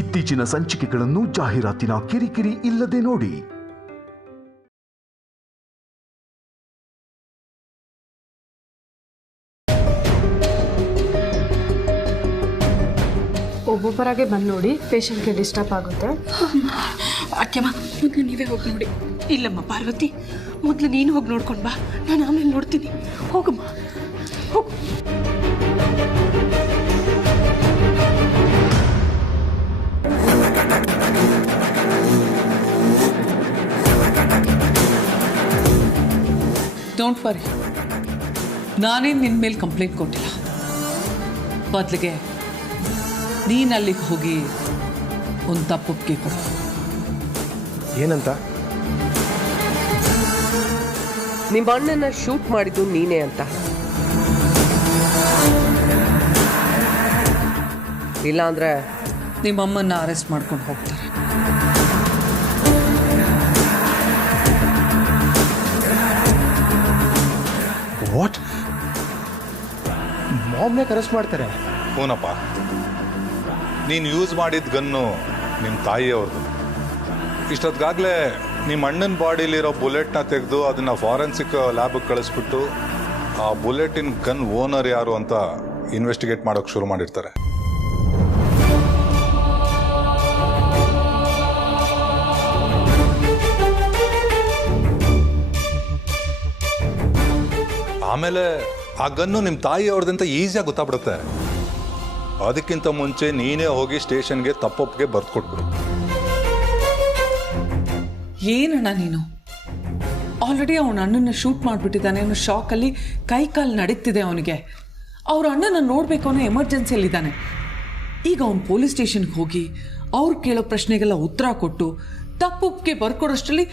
ಇತ್ತೀಚಿನ ಸಂಚಿಕೆಗಳನ್ನು ಜಾಹೀರಾತಿನ ಕಿರಿಕಿರಿ ಇಲ್ಲದೆ ನೋಡಿ. ಒಬ್ಬೊಬ್ಬರಾಗೆ ಬಂದು ನೋಡಿ, ಪೇಷಂಟ್ಗೆ ಡಿಸ್ಟರ್ಬ್ ಆಗುತ್ತೆ. ಅತ್ಯಮ್ಮ, ಮೊದಲು ನೀವೇ ಹೋಗಿ ನೋಡಿ. ಇಲ್ಲಮ್ಮ ಪಾರ್ವತಿ, ಮೊದಲು ನೀನು ಹೋಗಿ ನೋಡ್ಕೊಂಡು ಬಾ, ನಾನು ಆಮೇಲೆ ನೋಡ್ತೀನಿ. ಹೋಗಮ್ಮ, ಹೋಗು. ಡೋಂಟ್ ವರಿ, ನಾನೇನು ನಿನ್ನ ಮೇಲೆ ಕಂಪ್ಲೇಂಟ್ ಕೊಟ್ಟಿಲ್ಲ. ಬದಲಿಗೆ ನೀನು ಅಲ್ಲಿಗೆ ಹೋಗಿ ಒಂದು ತಪ್ಪೊಪ್ಪಿಗೆ ಕೊಡು. ಏನಂತ? ನಿಮ್ಮ ಅಣ್ಣನ ಶೂಟ್ ಮಾಡಿದ್ದು ನೀನೇ ಅಂತ. ಇಲ್ಲಾಂದ್ರೆ ನಿಮ್ಮಮ್ಮನ್ನ ಅರೆಸ್ಟ್ ಮಾಡ್ಕೊಂಡು ಹೋಗ್ತಾರೆ. ವಾಟ್? ಮಾಮ್ನೇ ಅರೆಸ್ಟ್ ಮಾಡ್ತಾರೆ? ಹೂನಪ್ಪ, ನೀನು ಯೂಸ್ ಮಾಡಿದ ಗನ್ನು ನಿಮ್ಮ ತಾಯಿಯವ್ರದ್ದು. ಇಷ್ಟೊತ್ತಿಗಾಗಲೇ ನಿಮ್ಮ ಅಣ್ಣನ ಬಾಡಿಲಿರೋ ಬುಲೆಟ್ನ ತೆಗೆದು ಅದನ್ನು ಫಾರೆನ್ಸಿಕ್ ಲ್ಯಾಬಿಗೆ ಕಳಿಸ್ಬಿಟ್ಟು ಆ ಬುಲೆಟಿನ ಗನ್ ಓನರ್ ಯಾರು ಅಂತ ಇನ್ವೆಸ್ಟಿಗೇಟ್ ಮಾಡೋಕ್ಕೆ ಶುರು ಮಾಡಿರ್ತಾರೆ. ಆಮೇಲೆ ಆ ಗನ್ನು ನಿಮ್ಮ ತಾಯಿಯವ್ರದಂತ ಈಸಿಯಾಗಿ ಗೊತ್ತಾಗ್ಬಿಡುತ್ತೆ. ಅದಕ್ಕಿಂತ ಮುಂಚೆ ನೀನೇ ಹೋಗಿ ಸ್ಟೇಷನ್ಗೆ ತಪ್ಪೊಪ್ಪಿಗೆ ಬರ್ದು ಕೊಟ್ಬಿಡು. ಏನಣ್ಣ ನೀನು? ಆಲ್ರೆಡಿ ಅವನ ಅಣ್ಣನ ಶೂಟ್ ಮಾಡಿಬಿಟ್ಟಿದ್ದಾನೆ ಅನ್ನೋ ಶಾಕಲ್ಲಿ ಕೈ ಕಾಲು ನಡೀತಿದೆ ಅವನಿಗೆ. ಅವ್ರ ಅಣ್ಣನ ನೋಡಬೇಕು ಅನ್ನೋ ಎಮರ್ಜೆನ್ಸಿಯಲ್ಲಿದ್ದಾನೆ. ಈಗ ಅವನು ಪೊಲೀಸ್ ಸ್ಟೇಷನ್ಗೆ ಹೋಗಿ ಅವ್ರು ಕೇಳೋ ಪ್ರಶ್ನೆಗೆಲ್ಲ ಉತ್ತರ ಕೊಟ್ಟು ತಪ್ಪೊಪ್ಪಿಗೆ ಬರ್ಕೊಡೋಷ್ಟರಲ್ಲಿ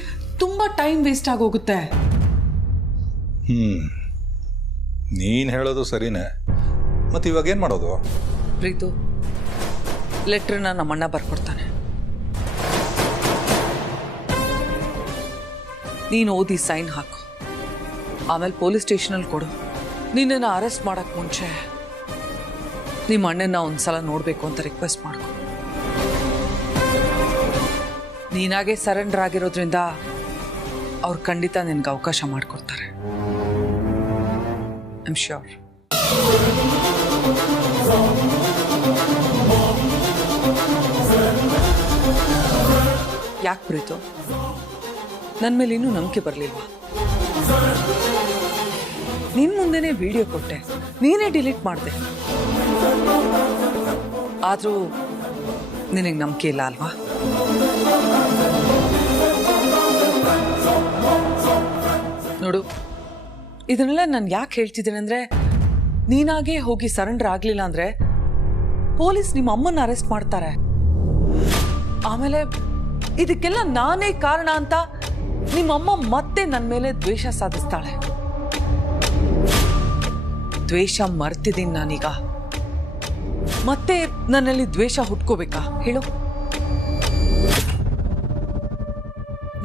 ತುಂಬ ಟೈಮ್ ವೇಸ್ಟ್ ಆಗೋಗುತ್ತೆ. ನೀನು ಹೇಳೋದು ಸರಿನೇ, ಮತ್ತು ಇವಾಗ ಏನು ಮಾಡೋದು? ಪ್ರೀತು, ಲೆಟ್ರನ್ನ ನಮ್ಮಣ್ಣ ಬರ್ಕೊಡ್ತಾನೆ. ನೀನು ಓದಿ ಸೈನ್ ಹಾಕು, ಆಮೇಲೆ ಪೊಲೀಸ್ ಸ್ಟೇಷನಲ್ಲಿ ಕೊಡು. ನಿನ್ನನ್ನು ಅರೆಸ್ಟ್ ಮಾಡೋಕ್ಕೆ ಮುಂಚೆ ನಿಮ್ಮ ಅಣ್ಣನ ಒಂದ್ಸಲ ನೋಡಬೇಕು ಅಂತ ರಿಕ್ವೆಸ್ಟ್ ಮಾಡ್ಕೊ. ನೀನಾಗೆ ಸರೆಂಡರ್ ಆಗಿರೋದ್ರಿಂದ ಅವ್ರು ಖಂಡಿತ ನಿನ್ಗೆ ಅವಕಾಶ ಮಾಡಿಕೊಡ್ತಾರೆ. I am sure. ಯಾಕೆ ಪ್ರೀತು, ನನ್ನ ಮೇಲೆ ಇನ್ನೂ ನಂಬಿಕೆ ಬರಲಿಲ್ವಾ? ನಿನ್ನ ಮುಂದೆನೇ ವಿಡಿಯೋ ಕೊಟ್ಟೆ, ನೀನೇ ಡಿಲೀಟ್ ಮಾಡಿದೆ. ಆದರೂ ನಿನಗೆ ನಂಬಿಕೆ ಇಲ್ಲ ಅಲ್ವಾ? ನೋಡು, ಇದನ್ನೆಲ್ಲ ನಾನು ಯಾಕೆ ಹೇಳ್ತಿದ್ದೇನೆ ಅಂದರೆ, ನೀನಾಗೇ ಹೋಗಿ ಸರೆಂಡರ್ ಆಗಲಿಲ್ಲ ಅಂದರೆ ಪೊಲೀಸ್ ನಿಮ್ಮ ಅಮ್ಮನ್ನ ಅರೆಸ್ಟ್ ಮಾಡ್ತಾರೆ. ಆಮೇಲೆ ಇದಕ್ಕೆಲ್ಲ ನಾನೇ ಕಾರಣ ಅಂತ ನಿಮ್ಮಮ್ಮ ಮತ್ತೆ ನನ್ನ ಮೇಲೆ ದ್ವೇಷ ಸಾಧಿಸ್ತಾಳೆ. ದ್ವೇಷ ಮರ್ತಿದ್ದೀನಿ ನಾನೀಗ. ಮತ್ತೆ ನನ್ನಲ್ಲಿ ದ್ವೇಷ ಹುಟ್ಕೋಬೇಕಾ ಹೇಳು?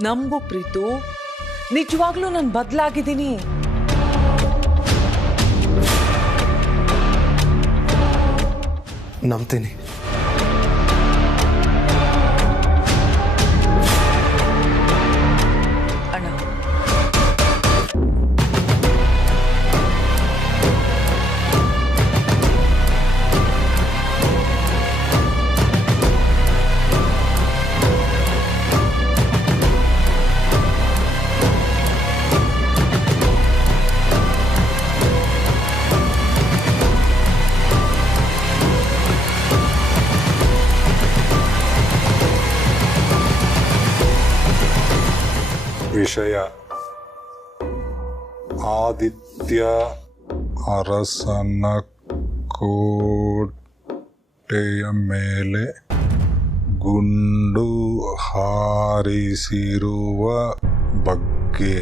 ನಂಬು ಪ್ರೀತು, ನಿಜವಾಗ್ಲೂ ನಾನು ಬದಲಾಗಿದ್ದೀನಿ. ನಂಬ್ತೀನಿ. ಅಣ್ಣ, ವಿಷಯ ಆದಿತ್ಯ ಅರಸನ ಕೋಟೆಯ ಮೇಲೆ ಗುಂಡು ಹಾರಿಸಿರುವ ಬಗ್ಗೆ.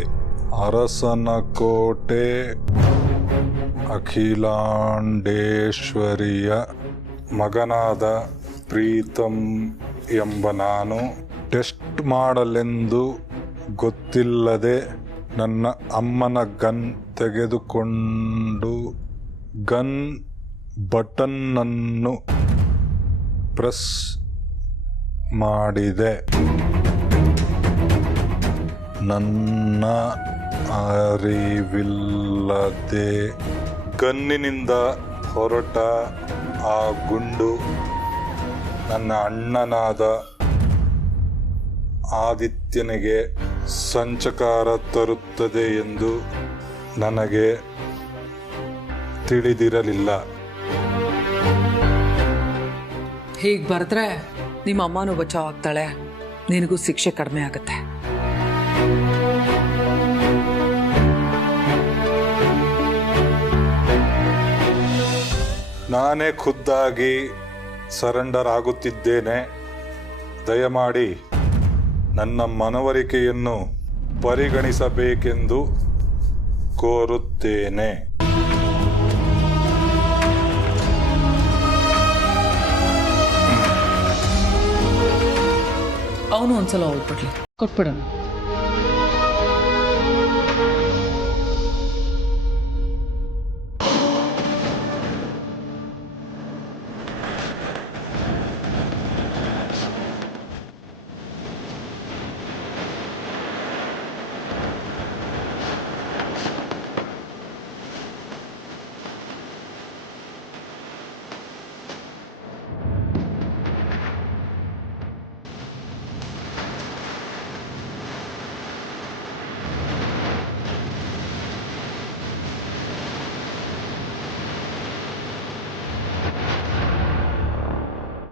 ಅರಸನ ಕೋಟೆ ಅಖಿಲಾಂಡೇಶ್ವರಿಯ ಮಗನಾದ ಪ್ರೀತಮ್ ಎಂಬ ನಾನು ಟೆಸ್ಟ್ ಮಾಡಲೆಂದು ಗೊತ್ತಿಲ್ಲದೆ ನನ್ನ ಅಮ್ಮನ ಗನ್ ತೆಗೆದುಕೊಂಡು ಗನ್ ಬಟನ್ನನ್ನು ಪ್ರೆಸ್ ಮಾಡಿದೆ. ನನ್ನ ಅರಿವಿಲ್ಲದೆ ಕಣ್ಣಿನಿಂದ ಹೊರಟ ಆ ಗುಂಡು ನನ್ನ ಅಣ್ಣನಾದ ಆದಿತ್ಯನಿಗೆ ಸಂಚಕಾರ ತರುತ್ತದೆ ಎಂದು ನನಗೆ ತಿಳಿದಿರಲಿಲ್ಲ. ಹೀಗೆ ಬರೆದ್ರೆ ನಿಮ್ಮ ಅಮ್ಮನೂ ಬಚಾವ್ ಆಗ್ತಾಳೆ, ನಿನಗೂ ಶಿಕ್ಷೆ ಕಡಿಮೆ ಆಗುತ್ತೆ. ನಾನೇ ಖುದ್ದಾಗಿ ಸರೆಂಡರ್ ಆಗುತ್ತಿದ್ದೇನೆ. ದಯಮಾಡಿ ನನ್ನ ಮನವರಿಕೆಯನ್ನು ಪರಿಗಣಿಸಬೇಕೆಂದು ಕೋರುತ್ತೇನೆ. ಅವನು ಒಂದ್ಸಲ ಓದ್ಬಿಡ್ಲಿ, ಕೊಟ್ಬಿಡೋಣ.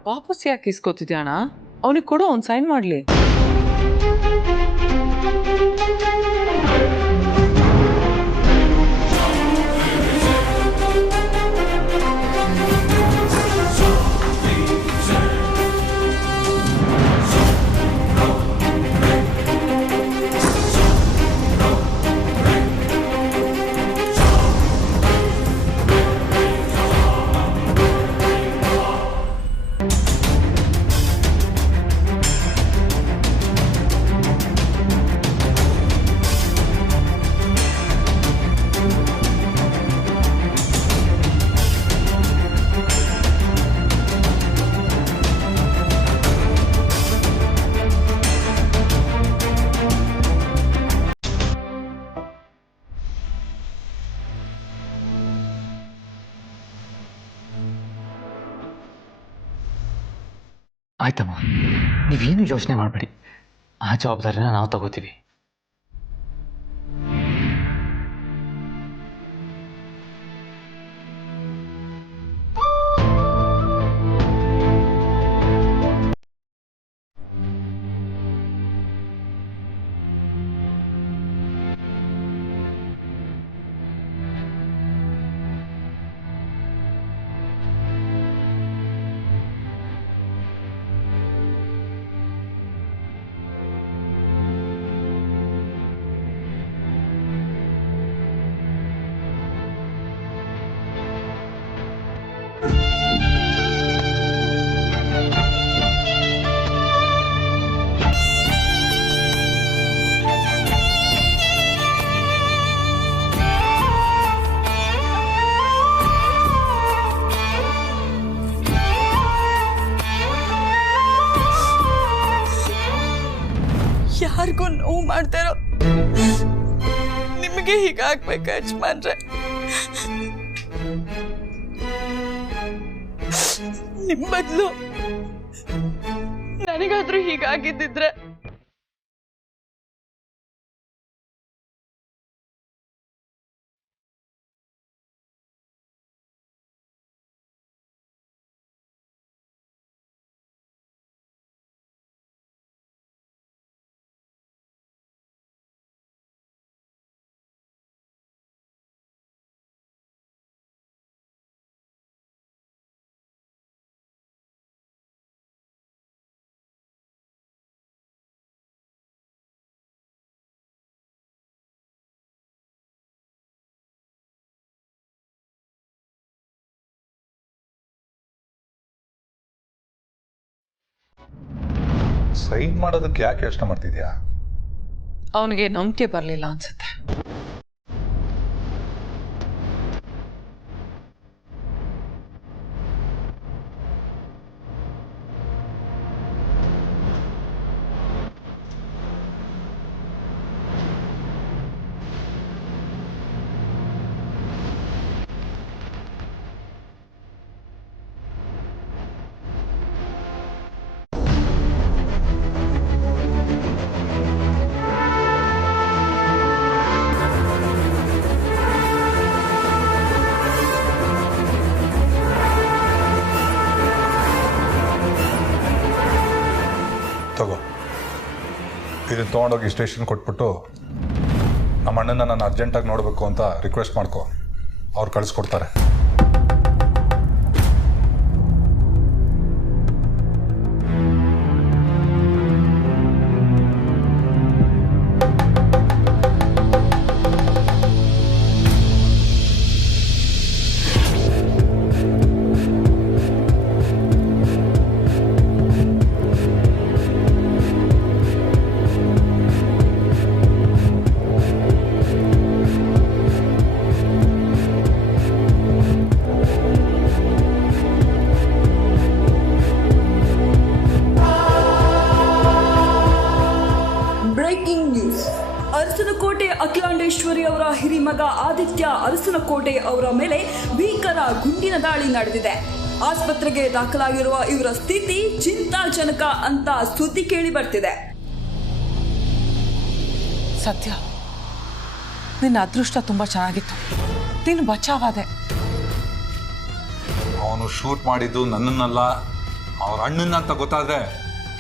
ವಾಪಸ್ ಯಾಕೆ ಇಸ್ಕೋತಿದ್ಯಾಣ? ಅವನಿಗೆ ಕೊಡು, ಅವ್ನು ಸೈನ್ ಮಾಡಲಿ. ಆಯ್ತಮ್ಮ, ನೀವೇನು ಯೋಚನೆ ಮಾಡಬೇಡಿ, ಆ ಜವಾಬ್ದಾರಿನ ನಾವು ತಗೋತೀವಿ. ಯಾರಿಗೂ ನೋವು ಮಾಡ್ತಾರೋ ನಿಮಗೆ ಹೀಗಾಗ್ಬೇಕು ಯಜಮಾನ್ರೆ. ನಿಮ್ ಬದಲು ನನಗಾದ್ರೂ ಹೀಗಾಗಿದ್ದಿದ್ರೆ ಸೈನ್ ಮಾಡೋದಕ್ಕೆ ಯಾಕೆ ಯೋಚನೆ ಮಾಡ್ತಿದ್ಯಾ? ಅವನಿಗೆ ನಂಬಿಕೆ ಬರಲಿಲ್ಲ ಅನ್ಸುತ್ತೆ. ತಗೋ, ಇದನ್ನು ತೊಗೊಂಡೋಗಿ ಸ್ಟೇಷನ್ ಕೊಟ್ಬಿಟ್ಟು ನಮ್ಮ ಅಣ್ಣನ ನಾನು ಅರ್ಜೆಂಟಾಗಿ ನೋಡಬೇಕು ಅಂತ ರಿಕ್ವೆಸ್ಟ್ ಮಾಡ್ಕೊ, ಅವ್ರು ಕಳಿಸ್ಕೊಡ್ತಾರೆ. Breaking news. ಅರಸನಕೋಟೆ ಅಖಿಲಾಂಡೇಶ್ವರಿ ಅವರ ಹಿರಿಮಗ ಆದಿತ್ಯ ಅರಸನಕೋಟೆ ಅವರ ಮೇಲೆ ಭೀಕರ ಗುಂಡಿನ ದಾಳಿ ನಡೆದಿದೆ. ಆಸ್ಪತ್ರೆಗೆ ದಾಖಲಾಗಿರುವ ಇವರ ಸ್ಥಿತಿ ಚಿಂತಾಜನಕ ಅಂತ ಸುದ್ದಿ ಕೇಳಿ ಬರ್ತಿದೆ. ಸತ್ಯ, ನಿನ್ನ ಅದೃಷ್ಟ ತುಂಬಾ ಚೆನ್ನಾಗಿತ್ತು, ನೀನು ಬಚಾವಾದೆ. ಅವನು ಶೂಟ್ ಮಾಡಿದ್ದು ನನ್ನನ್ನಲ್ಲ, ಅವ್ರ ಅಣ್ಣನ ಅಂತ ಗೊತ್ತಾದ್ರೆ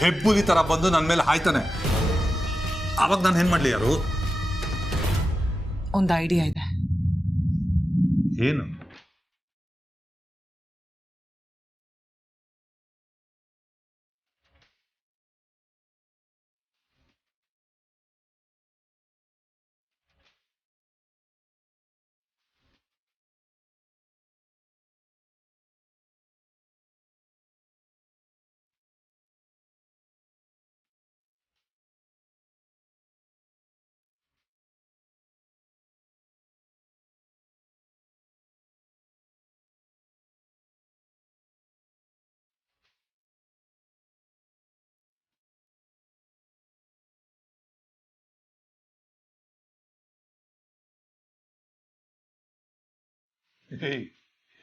ಹೆಬ್ಬುಲಿ ಥರ ಬಂದು ನನ್ನ ಮೇಲೆ ಹಾಯ್ತಾನೆ. ಅವಾಗ ನಾನು ಏನು ಮಾಡಲಿ? ಯಾರು? ಒಂದು ಐಡಿಯಾ ಇದೆ. ಏನು?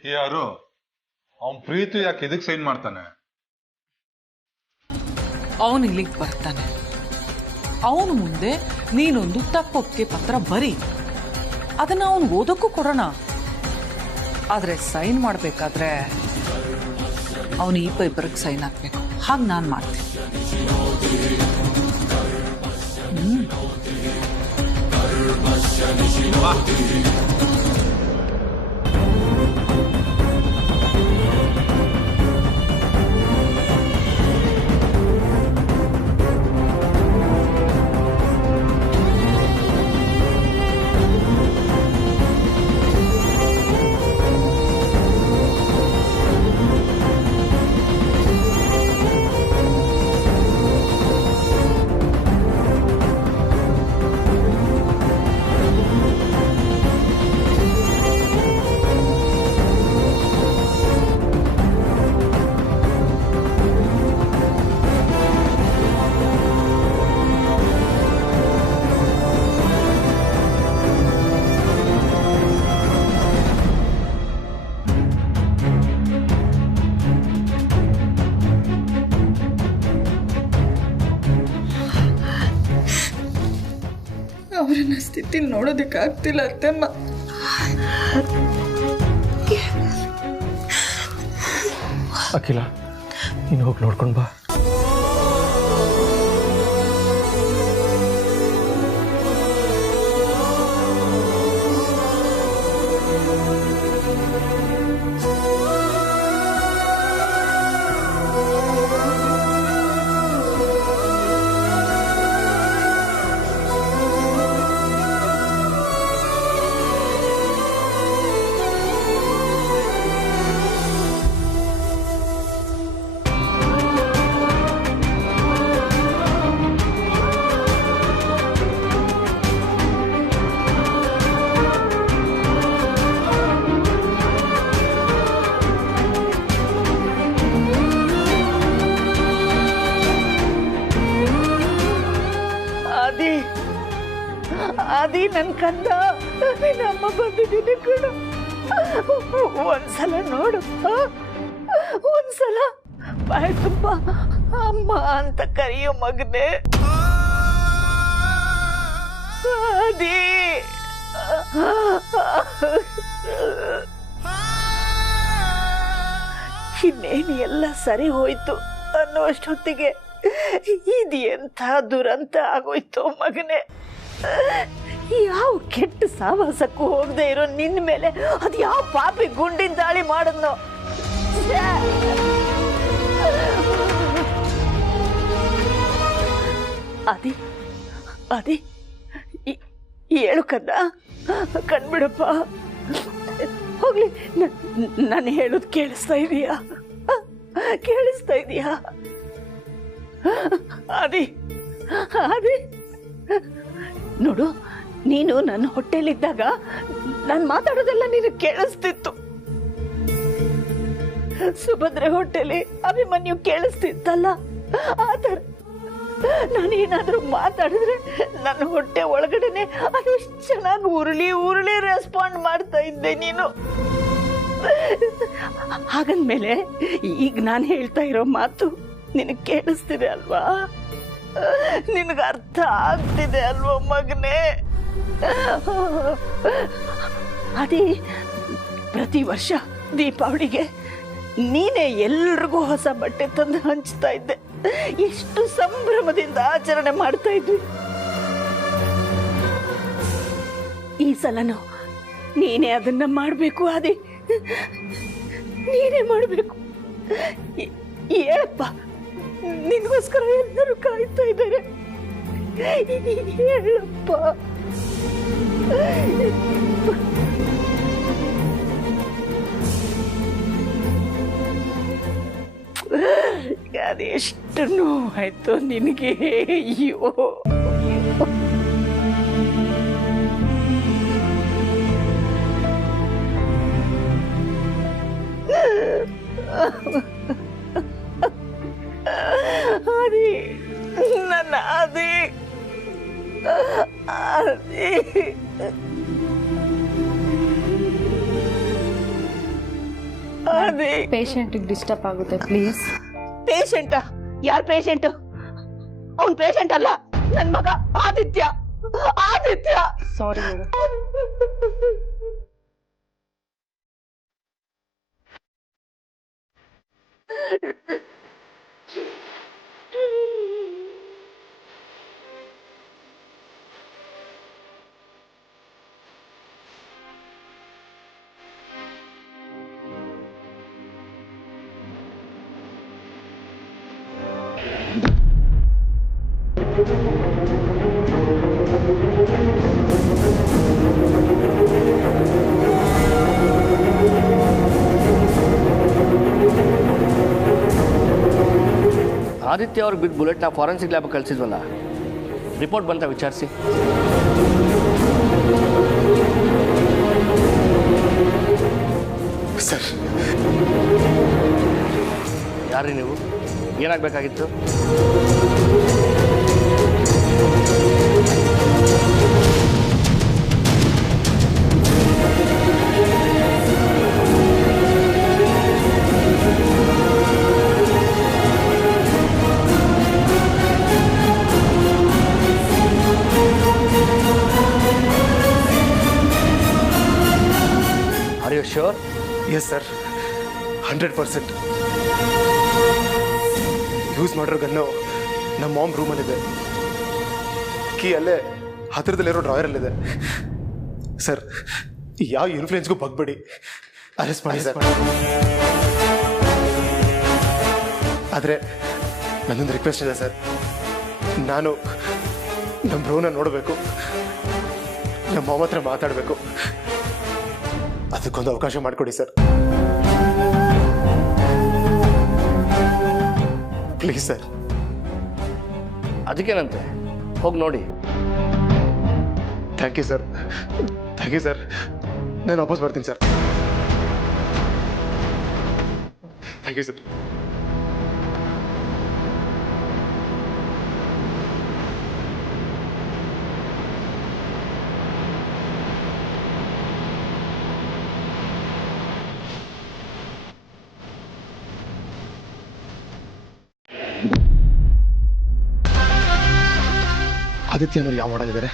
ಯಾರು? ಅವನ್ ಪ್ರೀತಿ ಯಾಕೆ ಇದಕ್ಕೆ ಸೈನ್ ಮಾಡ್ತಾನೆ? ಅವನು ಇಲ್ಲಿಗೆ ಬರ್ತಾನೆ, ಅವನು ಮುಂದೆ ನೀನೊಂದು ತಪ್ಪೊಪ್ಪಿಗೆ ಪತ್ರ ಬರೀ, ಅದನ್ನ ಅವನು ಓದೋಕ್ಕೂ ಕೊಡೋಣ. ಆದ್ರೆ ಸೈನ್ ಮಾಡಬೇಕಾದ್ರೆ ಅವನು ಈ ಪೇಪರ್ಗೆ ಸೈನ್ ಹಾಕ್ಬೇಕು. ಹಾಗೆ ನಾನು ಮಾಡ್ತೀನಿ. ಅವರನ್ನ ಸ್ಥಿತಿ ನೋಡೋದಕ್ಕಾಗ್ತಿಲ್ಲ ಅತ್ತಮ್ಮ. ಅಖಿಲ, ನೀನು ಹೋಗಿ ನೋಡ್ಕೊಂಡು ಬಾ. ಆದಿ ನನ್ನ ಕಂದ, ನಮ್ಮ ಬಂದಿದ್ದೀನಿ ಕಣ. ಒಂದ್ಸಲ ನೋಡು, ಒಂದ್ಸಲ ಬಾಯ್ ತುಂಬ ಅಮ್ಮ ಅಂತ ಕರೆಯೋ ಮಗನೇ. ಆದಿ, ಇನ್ನೇನು ಎಲ್ಲ ಸರಿ ಹೋಯ್ತು ಅನ್ನೋ ಅಷ್ಟೊತ್ತಿಗೆ ಇದು ಎಂಥ ದುರಂತ ಆಗೋಯ್ತು ಮಗನೇ. ಯಾವ ಕೆಟ್ಟ ಸಾವಾಸಕ್ಕೂ ಹೋಗದೆ ಇರೋ ನಿನ್ನ ಮೇಲೆ ಅದು ಯಾವ ಪಾಪಿ ಗುಂಡಿನ ದಾಳಿ ಮಾಡಿದ್ನೋ. ಅದಿ ಅದಿ ಹೇಳು ಕದ, ಕಣ್ಬಿಡಪ್ಪ. ಹೋಗ್ಲಿ, ನಾನು ಹೇಳೋದು ಕೇಳಿಸ್ತಾ ಇದೀಯಾ? ಕೇಳಿಸ್ತಾ ಇದೀಯಾ? ಅದಿ ಅದಿ ನೋಡು, ನೀನು ನನ್ನ ಹೊಟ್ಟೆಲಿದ್ದಾಗ ನಾನು ಮಾತಾಡೋದೆಲ್ಲ ನಿನಗೆ ಕೇಳಿಸ್ತಿತ್ತು. ಸುಭದ್ರೆ ಹೊಟ್ಟೆಲಿ ಅಭಿಮನ್ಯು ಕೇಳಿಸ್ತಿತ್ತಲ್ಲ, ಆ ಥರ ನಾನೇನಾದ್ರೂ ಮಾತಾಡಿದ್ರೆ ನನ್ನ ಹೊಟ್ಟೆ ಒಳಗಡೆನೆ ಅದೆಷ್ಟು ಚೆನ್ನಾಗಿ ಉರುಳಿ ಉರುಳಿ ರೆಸ್ಪಾಂಡ್ ಮಾಡ್ತಾ ಇದ್ದೆ ನೀನು. ಹಾಗಂದ್ಮೇಲೆ ಈಗ ನಾನು ಹೇಳ್ತಾ ಇರೋ ಮಾತು ನಿನಗೆ ಕೇಳಿಸ್ತಿದೆ ಅಲ್ವಾ? ನಿನಗೆ ಅರ್ಥ ಆಗ್ತಿದೆ ಅಲ್ವಾ ಮಗನೇ? ಅದೇ ಪ್ರತಿ ವರ್ಷ ದೀಪಾವಳಿಗೆ ನೀನೇ ಎಲ್ರಿಗೂ ಹೊಸ ಬಟ್ಟೆ ತಂದು ಹಂಚ್ತಾ ಇದ್ದೆ. ಎಷ್ಟು ಸಂಭ್ರಮದಿಂದ ಆಚರಣೆ ಮಾಡ್ತಾ ಇದ್ವಿ. ಈ ಸಲನೂ ನೀನೇ ಅದನ್ನ ಮಾಡಬೇಕು. ಅದೇ ನೀನೇ ಮಾಡಬೇಕು. ಹೇಳಪ್ಪ, ನಿನ್ಗೋಸ್ಕರ ಎಲ್ಲರೂ ಕಾಯ್ತಾ ಇದ್ದಾರೆ. ಹೇಳಪ್ಪ. ಅದೆಷ್ಟು ನೋವಾಯ್ತು ನಿನಗೆ. ಅಯ್ಯೋ, ಅದೇ ನನ್ನ ಅದೇ ಅದೇ ಅದೇ ಪೇಷಂಟಿಗೆ ಡಿಸ್ಟರ್ಬ್ ಆಗುತ್ತೆ, ಪ್ಲೀಸ್. ಪೇಷಂಟ? ಯಾರ್ ಪೇಷಂಟ್? ಅವನ್ ಪೇಷಂಟ್ ಅಲ್ಲ, ನನ್ ಮಗ ಆದಿತ್ಯ. Aditya, sorry madam. ಆದಿತ್ಯ ಅವ್ರಿಗೆ ಬಿದ್ದ ಬುಲೆಟ್ನ ಫಾರೆನ್ಸಿಕ್ ಲ್ಯಾಬ್ ಕಳಿಸಿದ್ವಲ್ಲ, ರಿಪೋರ್ಟ್ ಬಂತ ವಿಚಾರಿಸಿ. ಸರ್, ಯಾರ್ರೀ ನೀವು? ಏನಾಗಬೇಕಾಗಿತ್ತು? Are you sure? Yes sir, 100%. Use ಮಾಡಿರೋ ಗನ್ನು ನಮ್ಮ ಮಾಮ್ ರೂಮಲ್ಲಿದೆ. ಕೀ ಅಲ್ಲೇ ಹತ್ತಿರದಲ್ಲಿರೋ ಡ್ರಾಯರಲ್ಲಿದೆ. ಸರ್, ಯಾವ ಇನ್ಫ್ಲೂಯೆನ್ಸ್ಗೂ ಬಗ್ಬೇಡಿ, ಅರೆಸ್ಟ್ ಮಾಡಿ ಸರ್. ಆದರೆ ನನ್ನೊಂದು ರಿಕ್ವೆಸ್ಟ್ ಇದೆ ಸರ್. ನಾನು ನಮ್ಮ ಬ್ರೋನ ನೋಡಬೇಕು, ನಮ್ಮ ಮಾಮ ಹತ್ರ ಮಾತಾಡಬೇಕು. ಅದಕ್ಕೊಂದು ಅವಕಾಶ ಮಾಡಿಕೊಡಿ ಸರ್, ಪ್ಲೀಸ್ ಸರ್. ಅದಕ್ಕೇನಂತೆ, ಹೋಗಿ ನೋಡಿ. Thank you sir, thank you sir. ನಾನು ವಾಪಸ್ ಬರ್ತೀನಿ sir. Thank you sir. Aditya ಅನ್ನೋರು ಯಾವ ಮಾಡಲಿದ್ದಾರೆ?